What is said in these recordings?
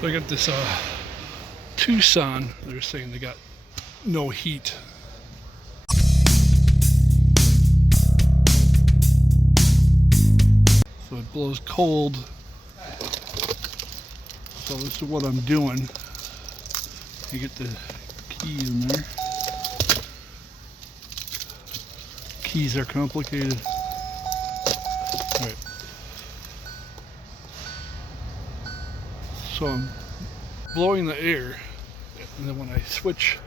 So I got this Tucson. They're saying they got no heat. So it blows cold. So this is what I'm doing. You get the key in there. Keys are complicated. All right. So I'm blowing the air, and then when I switch,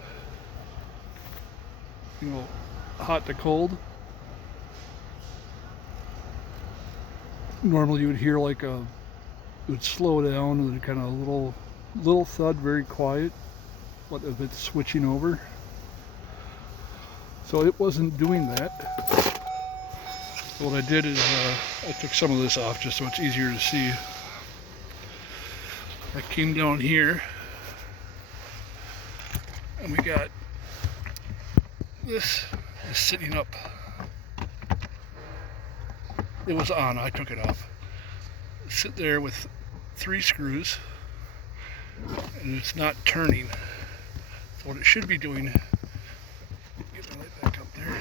hot to cold, normally you would hear like it would slow down and then kind of a little thud, very quiet, but if it's switching over. So it wasn't doing that. So what I did is I took some of this off just so it's easier to see. I came down here and we got this is sitting up. It was on, I took it off. Sit there with 3 screws and it's not turning. So what it should be doing, get my light back up there.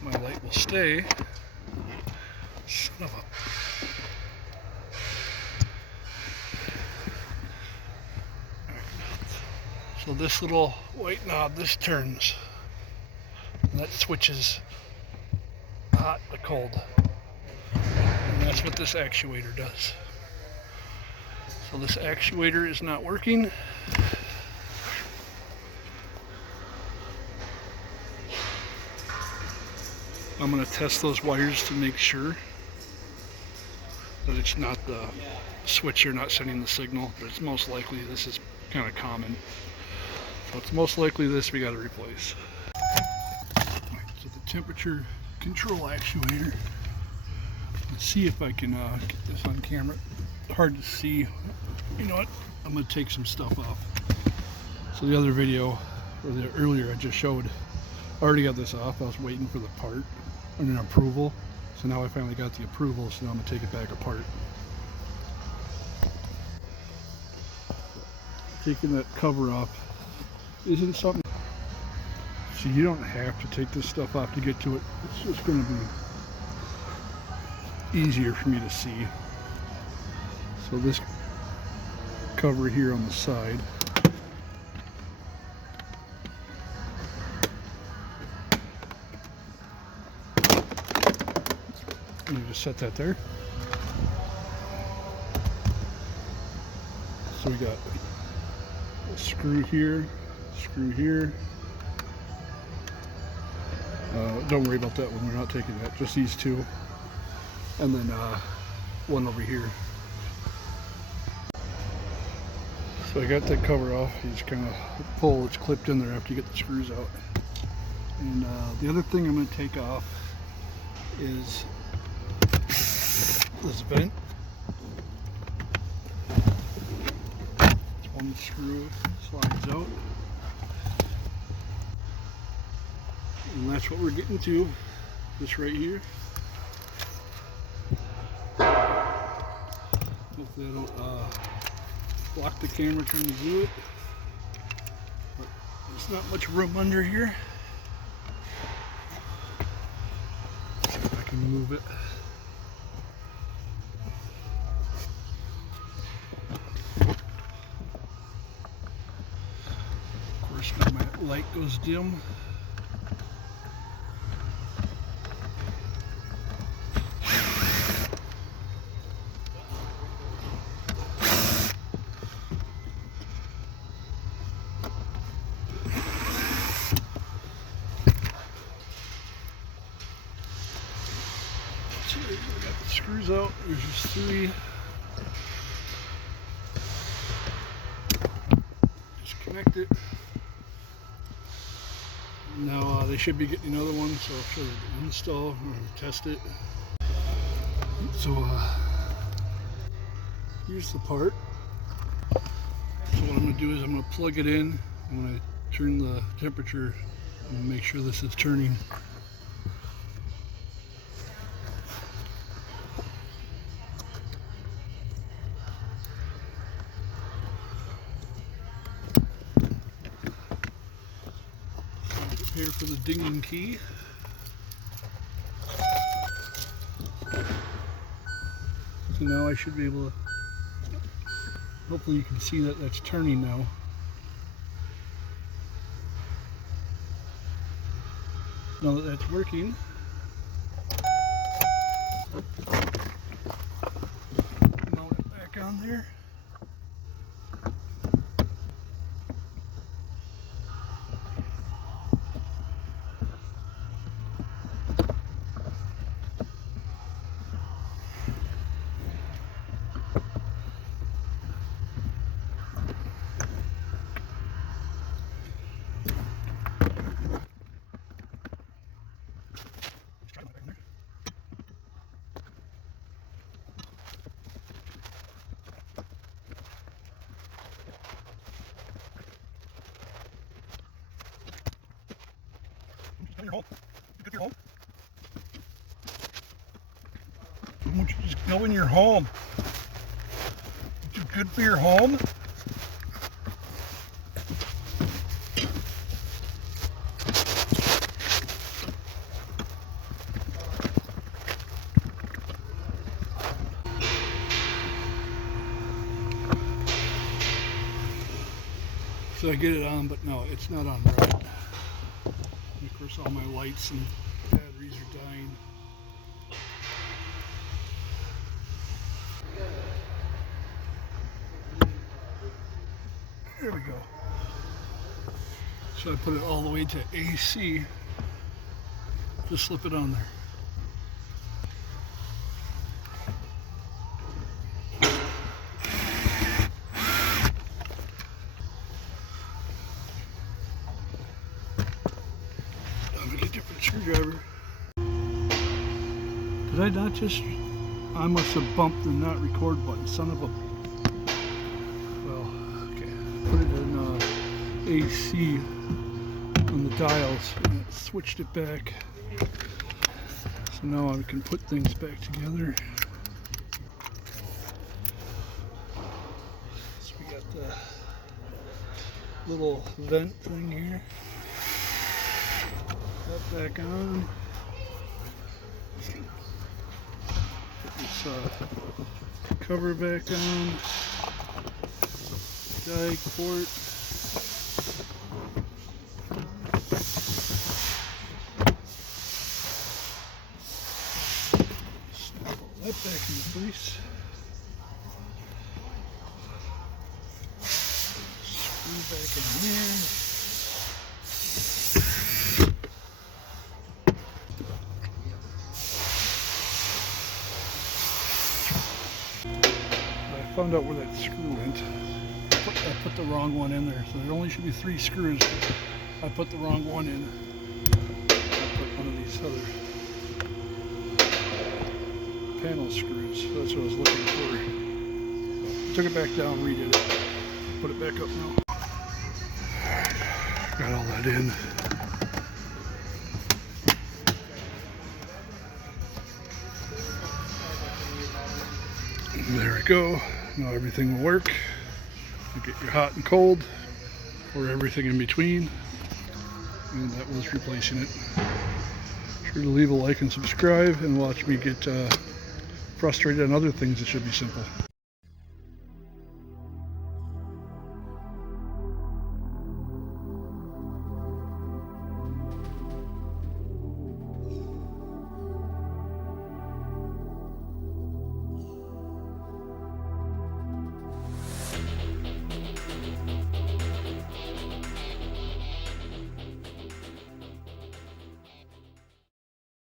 My light will stay. Son of a... So this little white knob, this turns, and that switches hot to cold, and that's what this actuator does. So this actuator is not working. I'm going to test those wires to make sure that it's not the switcher not sending the signal, but it's most likely this is kind of common. So it's most likely this we got to replace. Right, so the temperature control actuator. Let's see if I can get this on camera. Hard to see. You know what? I'm going to take some stuff off. So the other video, or the earlier I just showed, I already got this off. I was waiting for the part and an approval. So now I finally got the approval, so now I'm going to take it back apart. Taking that cover off isn't something. So you don't have to take this stuff off to get to it. It's just going to be easier for me to see. So this cover here on the side, you just set that there. So we got a screw here, screw here. Don't worry about that one, we're not taking that, just these two. And then one over here. So I got that cover off. You just kind of pull, it's clipped in there after you get the screws out. And the other thing I'm going to take off is this vent. One screw slides out. And that's what we're getting to, this right here. Hopefully I don't block the camera trying to do it. But there's not much room under here. See if I can move it. Of course, when my light goes dim, we got the screws out. There's just 3. Just connect it. Now they should be getting another one, so I'll show you the install or test it. So here's the part. So what I'm going to do is I'm going to plug it in. I'm going to turn the temperature and make sure this is turning. here for the dinging key. So now I should be able to, hopefully you can see that that's turning now. Now that that's working, mount it back on there. Get your home. Get your home. Why don't you just go in your home? Aren't you good for your home? So I get it on, but no, it's not on right. And of course, all my lights and batteries are dying. There we go. So I put it all the way to AC to slip it on there. Screwdriver. Did I not just? I must have bumped the not record button. Son of a. Well, okay. Put it in AC on the dials and it switched it back. So now I can put things back together. So we got the little vent thing here. That back on. Put this cover back on. Diag port. Snap all that back into place. Screw back in here. I found out where that screw went. I put the wrong one in there, so there only should be 3 screws. I put the wrong one in. I put one of these other panel screws. That's what I was looking for. So, took it back down, redid it. Put it back up now. Got all that in. There we go. Now everything will work. You get your hot and cold, or everything in between. And that was replacing it. Sure to leave a like and subscribe and watch me get frustrated on other things that should be simple.